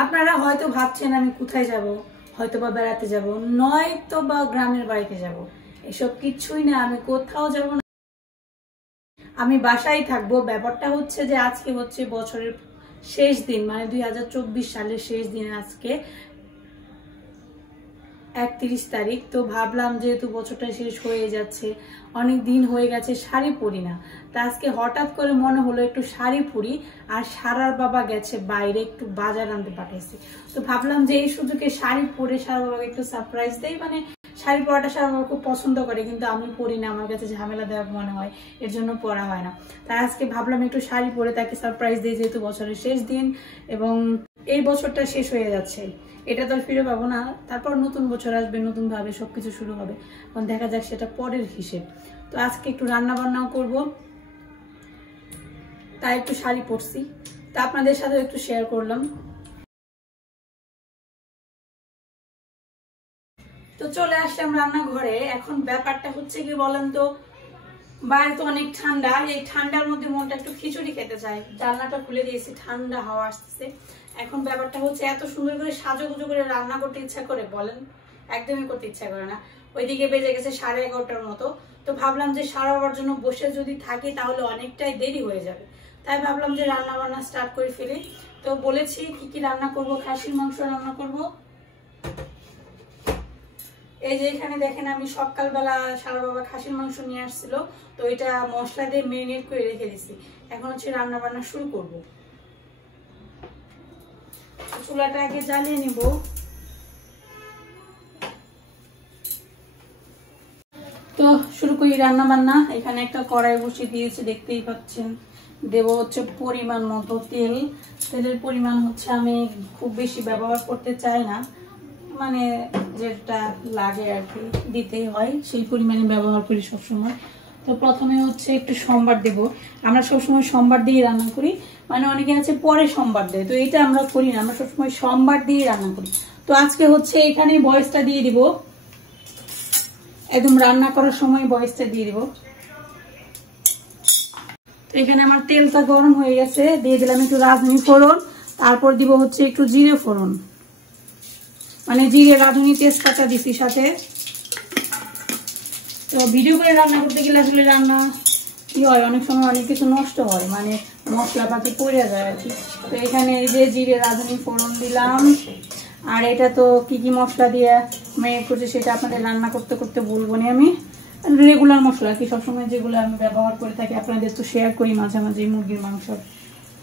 আপনারা হয়তো ভাবছেন আমি কোথায় যাব, হয়তো বা বেড়াতে যাব, নয়তো বা গ্রামের বাড়িতে যাব। এসব কিছুই না, আমি কোথাও যাব না, আমি বাসায় থাকবো। ব্যাপারটা হচ্ছে যে আজকে হচ্ছে বছরের শেষ দিন, মানে 2024 সালের শেষ দিন। আজকে 31 তারিখ। তো ভাবলাম যেহেতু বছরটা শেষ হয়ে যাচ্ছে, অনেক দিন হয়ে গেছে শাড়ি পরি না, তা আজকে হঠাৎ করে মনে হলো একটু শাড়ি পরি। আর সারার বাবা গেছে বাইরে, একটু বাজার আনতে পাঠাইছি। তো ভাবলাম যে এই সুযোগে শাড়ি পরে সারার বাবাকে একটু সারপ্রাইজ দেই। মানে শাড়ি পরাটা সারা বাবা খুব পছন্দ করে, কিন্তু আমি পরি না, আমার কাছে ঝামেলা দেওয়া মনে হয়, এর জন্য পরা হয় না। তাই আজকে ভাবলাম একটু শাড়ি পরে তাকে সারপ্রাইজ দিই, যেহেতু বছরের শেষ দিন এবং এই বছরটা শেষ হয়ে যাচ্ছে, এটা তো আর ফিরে পাবো না। তারপর নতুন বছর আসবে, নতুন ভাবে সবকিছু শুরু হবে, এখন দেখা যাক সেটা পরের হিসেব। তো আজকে একটু রান্না বান্নাও করবো, তাই একটু শাড়ি পরছি, তা আপনাদের সাথে একটু শেয়ার করলাম। তো চলে আসলাম রান্নাঘরে। এখন ব্যাপারটা হচ্ছে কি বলেন তো, বাইরে তো অনেক ঠান্ডা, এই ঠান্ডার মধ্যে মনটা একটু খিচুড়ি খেতে চায়। জানলাটা খুলে দিয়েছি, ঠান্ডা হাওয়া আসতেছে। এখন ব্যাপারটা হচ্ছে এত সুন্দর করে সাজুগুজু করে রান্না করতে ইচ্ছা করে বলেন, একদমই করতে ইচ্ছা করে না। ওইদিকে বেজে গেছে 11:30টার মতো। তো ভাবলাম যে সারা বাবার জন্য বসে যদি থাকি তাহলে অনেকটাই দেরি হয়ে যাবে, তাই ভাবলাম যে রান্না বান্না স্টার্ট করে ফেলি। তো বলেছি কি কি রান্না করব, খাসির মাংস রান্না করব। এই যে এখানে দেখেন, আমি সকালবেলা সারা বাবা খাসির মাংস নিয়ে আসছিল, তো এটা মশলা দিয়ে মেরিনেট করে রেখে দিছি। এখন হচ্ছে রান্না বান্না শুরু করব। চুলাটা আগে জ্বালিয়ে নিব। তো শুরু করি রান্না বান্না। এখানে একটা কড়াই বসিয়ে দিয়েছি, দেখতেই পাচ্ছেন। দেব হচ্ছে পরিমাণ মতো তেল। তেলের পরিমাণ হচ্ছে আমি খুব বেশি ব্যবহার করতে চাই না, মানে যেটা লাগে আর কি দিতেই হয়, সেই পরিমাণে ব্যবহার করি সবসময়। তো প্রথমে হচ্ছে একটু সম্বার দেব। আমরা সবসময় সম্বার দিয়ে রান্না করি, মানে অনেকে আছে পরে সম্বার দেয়, তো এটা আমরা করি না, আমরা সবসময় সম্বার দিয়ে রান্না করি। তো আজকে হচ্ছে এখানে বয়েসটা দিয়ে দিব, একদম রান্না করার সময় বয়েসটা দিয়ে দিব। তো এখানে আমার তেলটা গরম হয়ে গেছে, দিয়ে দিলাম একটু রাঁধুনি ফোড়ন, তারপর দিব হচ্ছে একটু জিরে ফোড়ন, মানে জিরে রাঁধুনি তেজপাতা দিছি সাথে। তো ভিডিও করে রান্না করতে গেলে আসলে রান্না কি হয়, অনেক সময় অনেক কিছু নষ্ট হয়, মানে মশলাপাতি পড়ে যায় আর কি। তো এখানে এই যে জিরে রাঁধুনি ফোড়ন দিলাম, আর এটা তো কি কি মশলা দিয়ে মেরিনেট করছে সেটা আপনাদের রান্না করতে করতে বলবো না। আমি রেগুলার মশলা কি সবসময় যেগুলো আমি ব্যবহার করে থাকি আপনাদের তো শেয়ার করি মাঝে মাঝে, মুরগির মাংস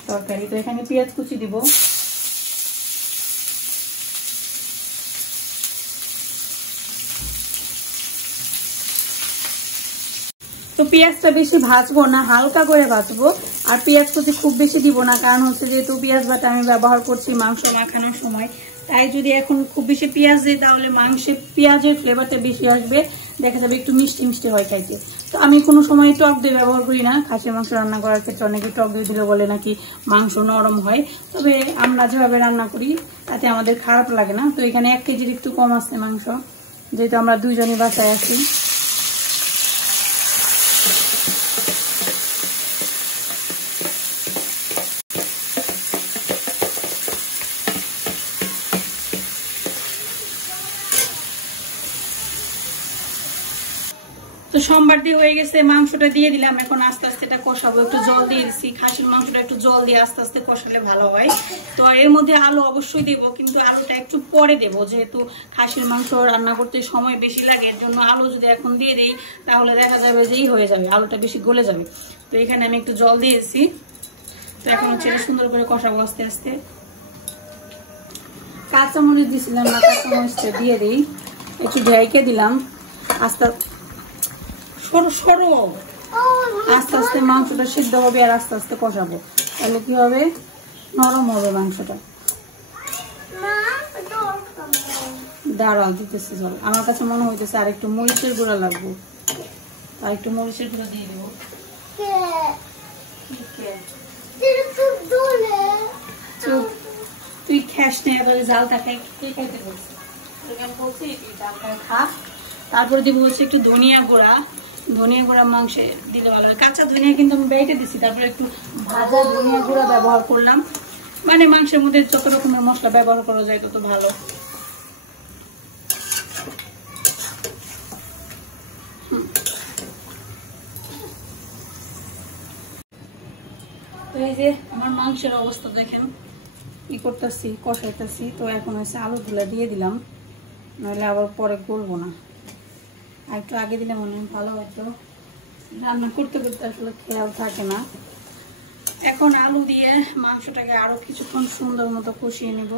তরকারি। তো এখানে পেঁয়াজ কুচি দিব, তো পেঁয়াজটা বেশি ভাজবো না, হালকা করে ভাজবো। আর পেঁয়াজ কুচি খুব বেশি দিব না, কারণ হচ্ছে যেহেতু পেঁয়াজ বাটা আমি ব্যবহার করছি মাংস মাখানোর সময়, তাই যদি এখন খুব বেশি পেঁয়াজ দিই তাহলে মাংসে পেঁয়াজের ফ্লেভারটা বেশি আসবে, দেখা যাবে একটু মিষ্টি মিষ্টি হয় খাইতে। তো আমি কোনো সময় টক দই ব্যবহার করি না খাসির মাংস রান্না করার ক্ষেত্রে, অনেকে টক দই দিলে বলে নাকি মাংস নরম হয়, তবে আমরা যেভাবে রান্না করি তাতে আমাদের খারাপ লাগে না। তো এখানে 1 কেজির একটু কম আসছে মাংস, যেহেতু আমরা দুইজনই বাসায় আছি। তো সম্বার দিয়ে হয়ে গেছে, মাংসটা দিয়ে দিলাম। এখন আস্তে আস্তে এটা কষাবো, একটু জল দিয়ে দিচ্ছি। খাসির মাংসটা একটু জল দিয়ে আস্তে আস্তে কষালে ভালো হয়। তো এর মধ্যে আলু অবশ্যই দেবো, কিন্তু আলুটা একটু পরে দেবো, যেহেতু খাসির মাংস রান্না করতে সময় বেশি লাগে, এর জন্য আলু যদি এখন দিয়ে দিই তাহলে দেখা যাবে যেই হয়ে যাবে, আলুটা বেশি গলে যাবে। তো এখানে আমি একটু জল দিয়েছি। তো এখন হচ্ছে সুন্দর করে কষাবো আস্তে আস্তে। কাঁচামরিচ দিয়েছিলাম না, কাঁচামরিচটা দিয়ে দিই, একটু ঢেকে দিলাম। আস্তে সরো সরো আস্তে আস্তে মাংসটা সিদ্ধ হবে আর আস্তে আস্তে কষাবো, তাহলে কি হবে, নরম হবে মাংসটা। দাঁড়াও দিতেছি জল, আমার কাছে মনে হইতেছে আর একটু মরিচের গুঁড়া লাগবে, আর একটু মরিচের গুঁড়া দিয়ে দেবো। তুই খাস না, জালটা খাইতে বলছি, বলছি তুই জালটা খা। তারপরে দিব হচ্ছে একটু ধনিয়া গুঁড়া, ধনিয়া গুঁড়া মাংসে দিলে ভালো হয়। কাঁচা ধনিয়া কিন্তু আমি বেটে দিচ্ছি, তারপরে একটু ভাজা ধনিয়া গুঁড়া ব্যবহার করলাম। মানে মাংসের মধ্যে যত রকমের মশলা ব্যবহার করা যায় তত ভালো। তো এই যে আমার মাংসের অবস্থা দেখেন, ই করতেছি, কষাইতেছি। তো এখন হচ্ছে আলুগুলা দিয়ে দিলাম, নইলে আবার পরে গলবো না। আর একটু আগে দিলে মনে হয় ভালো হতো, রান্না করতে করতে আসলে খেয়াল থাকে না। এখন আলু দিয়ে মাংসটাকে আরো কিছুক্ষণ সুন্দর মতো কষিয়ে নিব।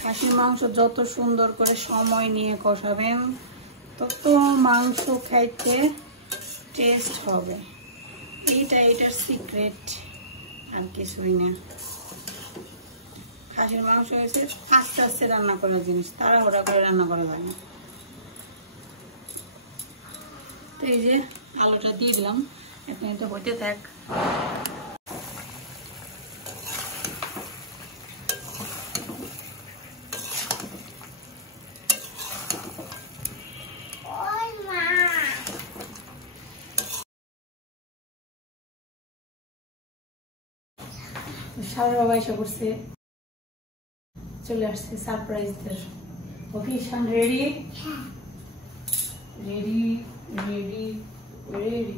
খাসির মাংস যত সুন্দর করে সময় নিয়ে কষাবেন তত মাংস খাইতে টেস্ট হবে। এটার সিক্রেট, আর কিছুই না। খাসির মাংস হয়েছে আস্তে আস্তে রান্না করার জিনিস, তাড়াহুড়া করে রান্না করা যায় না। তো এই যে আলুটা দিয়ে দিলাম, এখন এটা হইতে থাক। সারা বাবা এসে করছে, চলে আসছে সারপ্রাইজদের। Okay Shaan, ready ready ready ready.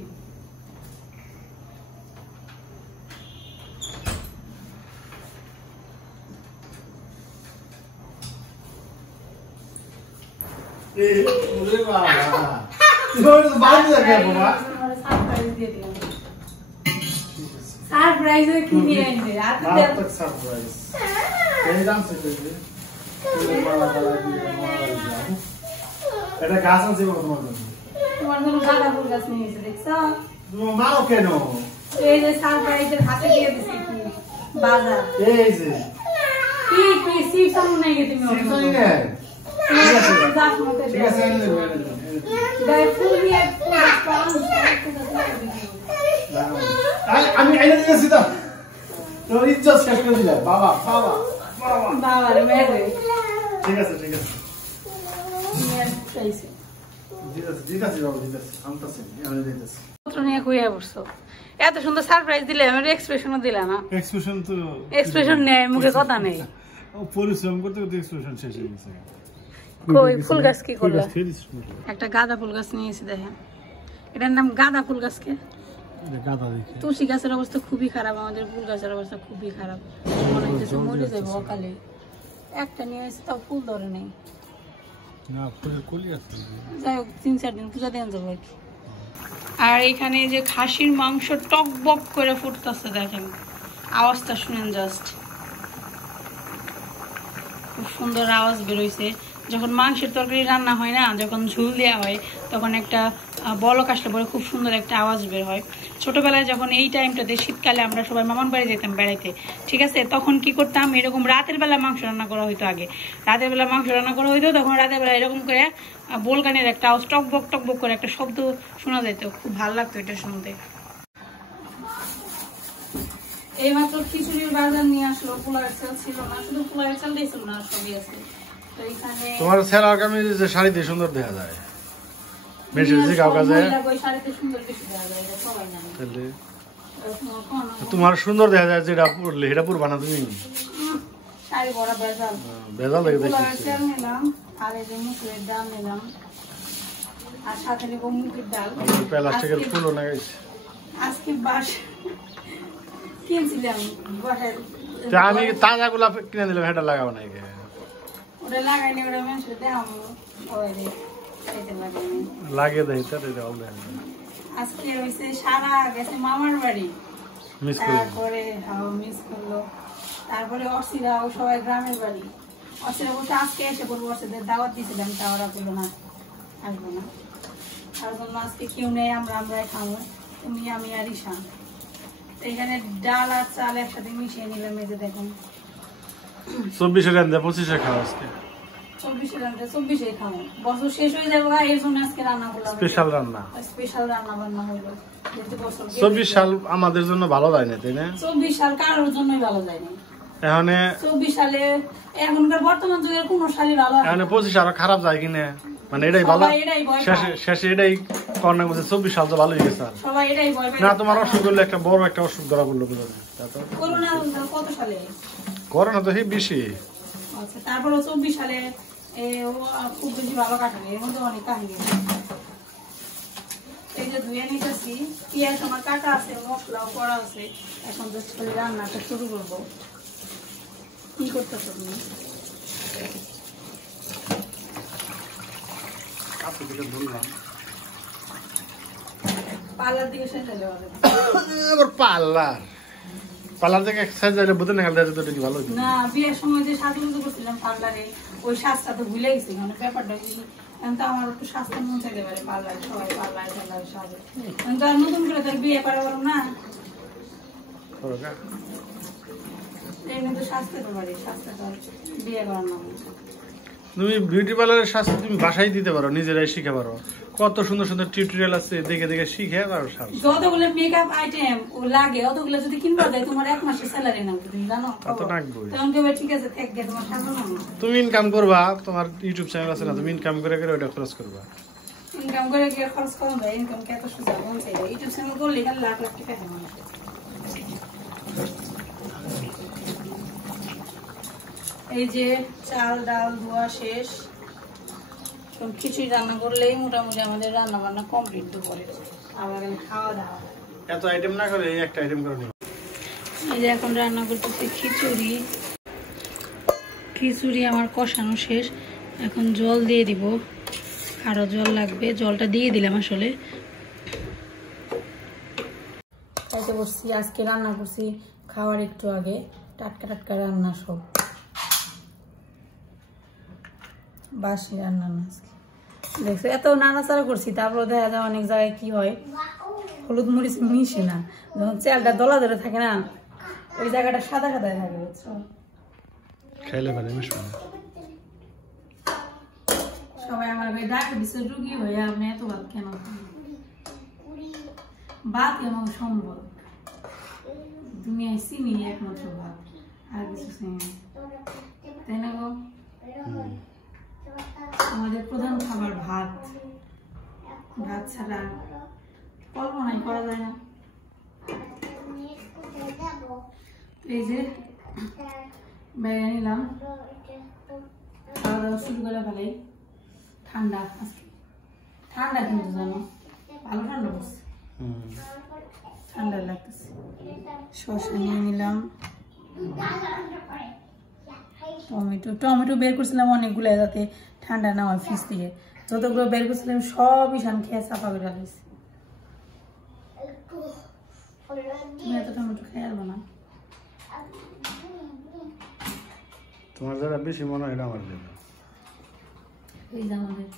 Surprise দিয়ে দিলাম। সারপ্রাইজ কি নিয়ে আনবে? সারপ্রাইজ এটা গাছ আছে তোমার জন্য। তোমার জন্য গাঁদা ফুল গাছ নিয়ে এসে দেখছো? তুমি মারো কেন? এই যে সারপ্রাইজের হাতে দিয়ে দিছি কি বাজার। এই যে কি পেছি সামনে গিয়ে তুমি ঠিক আছে ঠিক আছে গায়ে ফুল দিয়ে আমি আইনা দিয়েছি তো তোর ইজ্জত শেষ করে দিলা। বাবা বাবা বাবা বাবা রে মেরে। ঠিক আছে ঠিক আছে নিয়ে চাইছে জিতাছি বাবা জিতাছি। আমতাছি আমি দিতেছি। পত্র নিয়ে কইয়া বসছো, এত সুন্দর সারপ্রাইজ দিলে আমার এক্সপ্রেশনও দিলা না। এক্সপ্রেশন তো এক্সপ্রেশন নেই, মুখে কথা নেই। পরিশ্রম করতে করতে এক্সপ্রেশন শেষ হয়ে গেছে। কই ফুল গাছ কি করলা? একটা গাঁদা ফুল গাছ নিয়েছি দেখেন, এটার নাম গাঁদা ফুল গাছকে। গাঁদা দেখি তুলসী গাছের অবস্থা খুবই খারাপ, আমাদের ফুল গাছের অবস্থা খুবই খারাপ, মনে হচ্ছে মরে যাবো অকালে। একটা নিয়ে এসে তাও ফুল ধরে নেই। না ফুলের কলি আছে, যাই হোক 3-4 দিন পূজা দেন যাবো আর কি। আর এখানে যে খাসির মাংস টক বক করে ফুটতেছে দেখেন, আওয়াজটা শুনেন জাস্ট, খুব সুন্দর আওয়াজ বেরোইছে। যখন মাংসের তরকারি রান্না হয় না, যখন ঝুল দেওয়া হয় তখন একটা বলক আসলে পরে খুব সুন্দর একটা আওয়াজ বের হয়। ছোটবেলায় যখন এই টাইমটাতে শীতকালে আমরা সবাই মামার বাড়ি যেতাম বেড়াইতে, ঠিক আছে, তখন কি করতাম, এরকম রাতের বেলা মাংস রান্না করা হইতো। আগে রাতের বেলা মাংস রান্না করা হইতো, তখন রাতের বেলা এরকম করে বোলকানের একটা আওয়াজ টক বক করে একটা শব্দ শোনা যেত, খুব ভালো লাগতো এটা শুনতে। এইমাত্র খিচুড়ির বাজার নিয়ে আসলো, পোলার চাল ছিল না, শুধু পোলার চাল দিয়েছিল না, সবই আছে। তো এখানে তোমার ছেলে আগামী যে শাড়ি দিয়ে সুন্দর দেখা যায়, মেসেজ গাও কাজে শাড়িতে সুন্দর বেশি দেখা যায়, এটা সবাই জানে। তোমার সুন্দর দেখা যায় যেটা পরলে এটা পরবা না তুমি? শাড়ি পরা বেজাল বেজাল লাগে দেখি। পোলার চাল নিলাম, আর এই যে মুসুরের ডাল নিলাম, আর সাথে নিব মুগের ডাল। প্লাস্টিকের ফুলও না গাইছে আজকে বাস কিনছিলাম, আমি তাজা গোলাপ কিনে দিলাম, এটা লাগাবো না। ওটা লাগাইনি, ওটা মানুষের দেখাবো, লাগিয়ে দেয় আজকে হয়েছে সারা গেছে মামার বাড়ি, তারপরে মিস করলো, তারপরে অর্চিরাও সবাই গ্রামের বাড়ি। অর্চিরা বলতে আজকে এসে বলবো, অর্চিদের দাওয়াত দিয়েছিলাম, তা ওরা বললো না আসবো না, তার জন্য আজকে কেউ নেই, আমরাই খাবো, তুমি আমি আর ঈশান। এখানে ডাল আর চাল একসাথে মিশিয়ে নিলাম, এই যে দেখুন 24 রান্না 25 খাওয়া আজকে, 24 রান্না 24 খাবো, বছর শেষ হয়ে যাবো, এর জন্য আজকে রান্না করলাম, স্পেশাল রান্না বান্না হলো। 24 সাল আমাদের জন্য ভালো যায় না, তাই না? 24 সাল কারোর জন্যই ভালো যায় না। এখন 24 সালে এখনকার বর্তমান যুগের কোন সালই ভালো, এখন 25 আরো খারাপ যায় কিনা? মানে এটাই ভালো সবাই এটাই ভয় পায়। শেষে এটাই করোনা বলছে 24 সাল তো ভালো হয়ে গেছে আর সবাই এটাই ভয় পায়। না তোমার অসুখ হলে একটা বড় একটা অসুখ ধরা পড়লো করোনা কত সালে? করোনা তো সেই বেশি। আচ্ছা, তারপরে 24 সালে ও খুব বেশি ভালো কাটেনি, এর মধ্যে অনেক কাহিনী আছে। এই যে ধুয়ে নিতেছি, পেঁয়াজ আমার কাটা আছে, মশলাও করা আছে, এখন জাস্ট করে রান্নাটা শুরু করবো। কি করতেছো তুমি? পার্লার দিকে শেষ হয়ে যাবে আবার পার্লার থেকে এক্সারসাইজ যাইলে বুঝে না খেলতে যেতে কি ভালো হতো না। বিয়ের সময় যে সাজুগুজু করছিলাম পার্লারে, ওই সাজটা তো ভুলে গেছি, মানে ব্যাপারটা কি এখন তো আমার একটু স্বাস্থ্য মন চাইতে পারে পার্লারে, সবাই পার্লারে সাজে, তো আর নতুন করে তার বিয়ে করা পারো না, এমনি তো স্বাস্থ্য তো পারি, স্বাস্থ্য তো বিয়ে করার না। তুমি বিউটি পার্লারের স্বাস্থ্য তুমি বাসায় দিতে পারো, নিজেরাই শিখে পারো, কত সুন্দর সুন্দর টিউটোরিয়াল আছে, দেখে দেখে শিখে পারো। যতগুলো মেকআপ আইটেম ও লাগে অতগুলো যদি কিনবা যায় তোমার 1 মাসের স্যালারি নাও, তুমি জানো? কত লাগবে? তখন কেবল ঠিক আছে থাক গে, তোমার সামনে না তুমি ইনকাম করবা, তোমার ইউটিউব চ্যানেল আছে না, তুমি ইনকাম করে করে ওটা খরচ করবা। ইনকাম করে কি খরচ করো না? ইনকাম কে এত সোজা কোন চাই? ইউটিউব চ্যানেল করলে এখানে লাখ লাখ টাকা হয় মানুষ। এই যে চাল ডাল ধোয়া শেষ, খিচুড়ি রান্না করলেই মোটামুটি আমাদের রান্না বান্না কমপ্লিট দুপুরে, আবার খাওয়া দাওয়া। এত আইটেম না করে এই একটা আইটেম করে নিও। এই যে এখন রান্না করতেছি খিচুড়ি, খিচুড়ি আমার কষানো শেষ, এখন জল দিয়ে দিব, আরো জল লাগবে, জলটা দিয়ে দিলাম আসলে। খাইতে বসছি, আজকে রান্না করছি খাওয়ার একটু আগে, টাটকা টাটকা রান্না, সব বাসি রান্না না। দেখছো এত নাড়াচাড়া করছি, তারপর দেখা যায় অনেক জায়গায় কি হয়, হলুদ মরিচ মিশে না, যখন চালটা দলা ধরে থাকে না, ওই জায়গাটা সাদা সাদা থাকে, বুঝছো? খাইলে পারে মিশবে না। সবাই আমার ভাই ডাকে দিচ্ছে রুগী হয়ে, আপনি এত ভাত কেন খান? ভাত কেমন সম্ভব, দুনিয়ায় চিনি একমাত্র ভাত, আর কিছু চিনি, তাই না গো? আমাদের প্রধান খাবার ভাত, ভাত ছাড়া কল্পনাই করা যায় না। এই যে বেড়ে নিলাম, খাওয়া দাওয়া শুরু করে ফেলে। ঠান্ডা আজকে, ঠান্ডা কিন্তু জানো ভালো ঠান্ডা পড়ছে, ঠান্ডা লাগতেছে। শসা নিয়ে নিলাম, টমেটো বের করছিলাম অনেকগুলো, যাতে ঠান্ডা না হয় ফ্রিজ থেকে, যতগুলো বের করছিলাম সবই সাম খেয়ে চাপা করে রাখিস। তুমি এত টমেটো খেয়ে আসবো না, তোমার যারা বেশি মনে হয় এটা আমার এই যে আমাদের